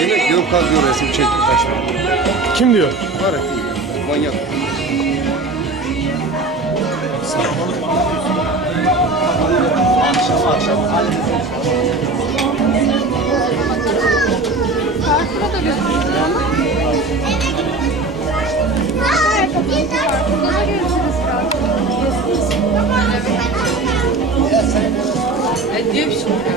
Yine Gökhan diyor resim çekti kaçma. Kim diyor? Var et değil. ya, Manyak. Farkına da götürüyor. Diye bir şey.